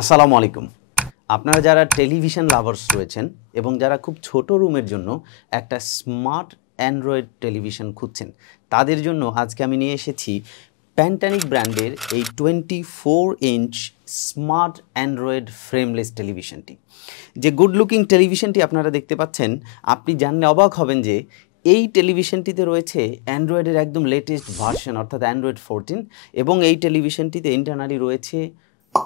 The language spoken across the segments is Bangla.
আসসালামু আলাইকুম। আপনারা যারা টেলিভিশন লাভার্স রয়েছেন এবং যারা খুব ছোট রুমের জন্য একটা স্মার্ট অ্যান্ড্রয়েড টেলিভিশন খুঁজছেন, তাদের জন্য আজকে আমি নিয়ে এসেছি প্যান্টানিক ব্র্যান্ডের এই 24 ইঞ্চ স্মার্ট অ্যান্ড্রয়েড ফ্রেমলেস টেলিভিশনটি। যে গুড লুকিং টেলিভিশনটি আপনারা দেখতে পাচ্ছেন, আপনি জানলে অবাক হবেন যে এই টেলিভিশনটিতে রয়েছে অ্যান্ড্রয়েডের একদম লেটেস্ট ভার্সন অর্থাৎ অ্যান্ড্রয়েড 14 এবং এই টেলিভিশনটিতে ইন্টারনালি রয়েছে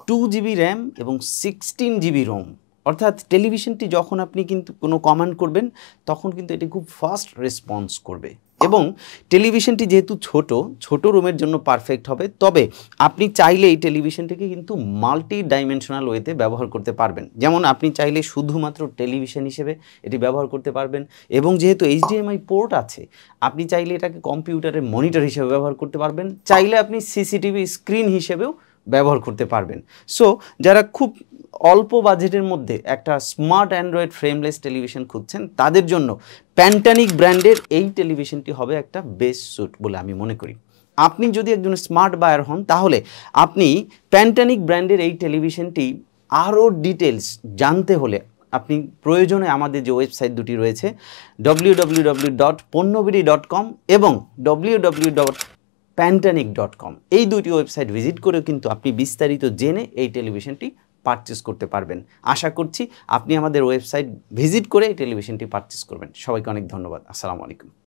2 GB র্যাম এবং 16 GB রোম। অর্থাৎ টেলিভিশনটি যখন আপনি কিন্তু কোনো কমান্ড করবেন তখন কিন্তু এটি খুব ফাস্ট রেসপন্স করবে এবং টেলিভিশনটি যেহেতু ছোট রুমের জন্য পারফেক্ট হবে। তবে আপনি চাইলে এই টেলিভিশনটিকে কিন্তু মাল্টি ডাইমেনশনাল ওয়েতে ব্যবহার করতে পারবেন। যেমন আপনি চাইলে শুধুমাত্র টেলিভিশন হিসেবে এটি ব্যবহার করতে পারবেন এবং যেহেতু HDMI পোর্ট আছে, আপনি চাইলে এটাকে কম্পিউটারের মনিটর হিসেবে ব্যবহার করতে পারবেন। চাইলে আপনি CCTV স্ক্রিন হিসেবেও ব্যবহার করতে পারবেন। সো যারা খুব অল্প বাজেটের মধ্যে একটা স্মার্ট অ্যান্ড্রয়েড ফ্রেমলেস টেলিভিশন খুঁজছেন, তাদের জন্য প্যান্টানিক ব্র্যান্ডের এই টেলিভিশনটি হবে একটা বেস্ট স্যুট বলে আমি মনে করি। আপনি যদি একজন স্মার্ট বায়ার হন, তাহলে আপনি প্যান্টানিক ব্র্যান্ডের এই টেলিভিশনটি আরও ডিটেলস জানতে হলে আপনি প্রয়োজনে আমাদের যে ওয়েবসাইট দুটি রয়েছে www.ponnobidi.com এবং www.pantanic.com, এই দুটি ওয়েবসাইট ভিজিট করেও কিন্তু আপনি বিস্তারিত জেনে এই টেলিভিশনটি পারচেস করতে পারবেন। আশা করছি আপনি আমাদের ওয়েবসাইট ভিজিট করে এই টেলিভিশনটি পারচেস করবেন। সবাইকে অনেক ধন্যবাদ। আসসালামু আলাইকুম।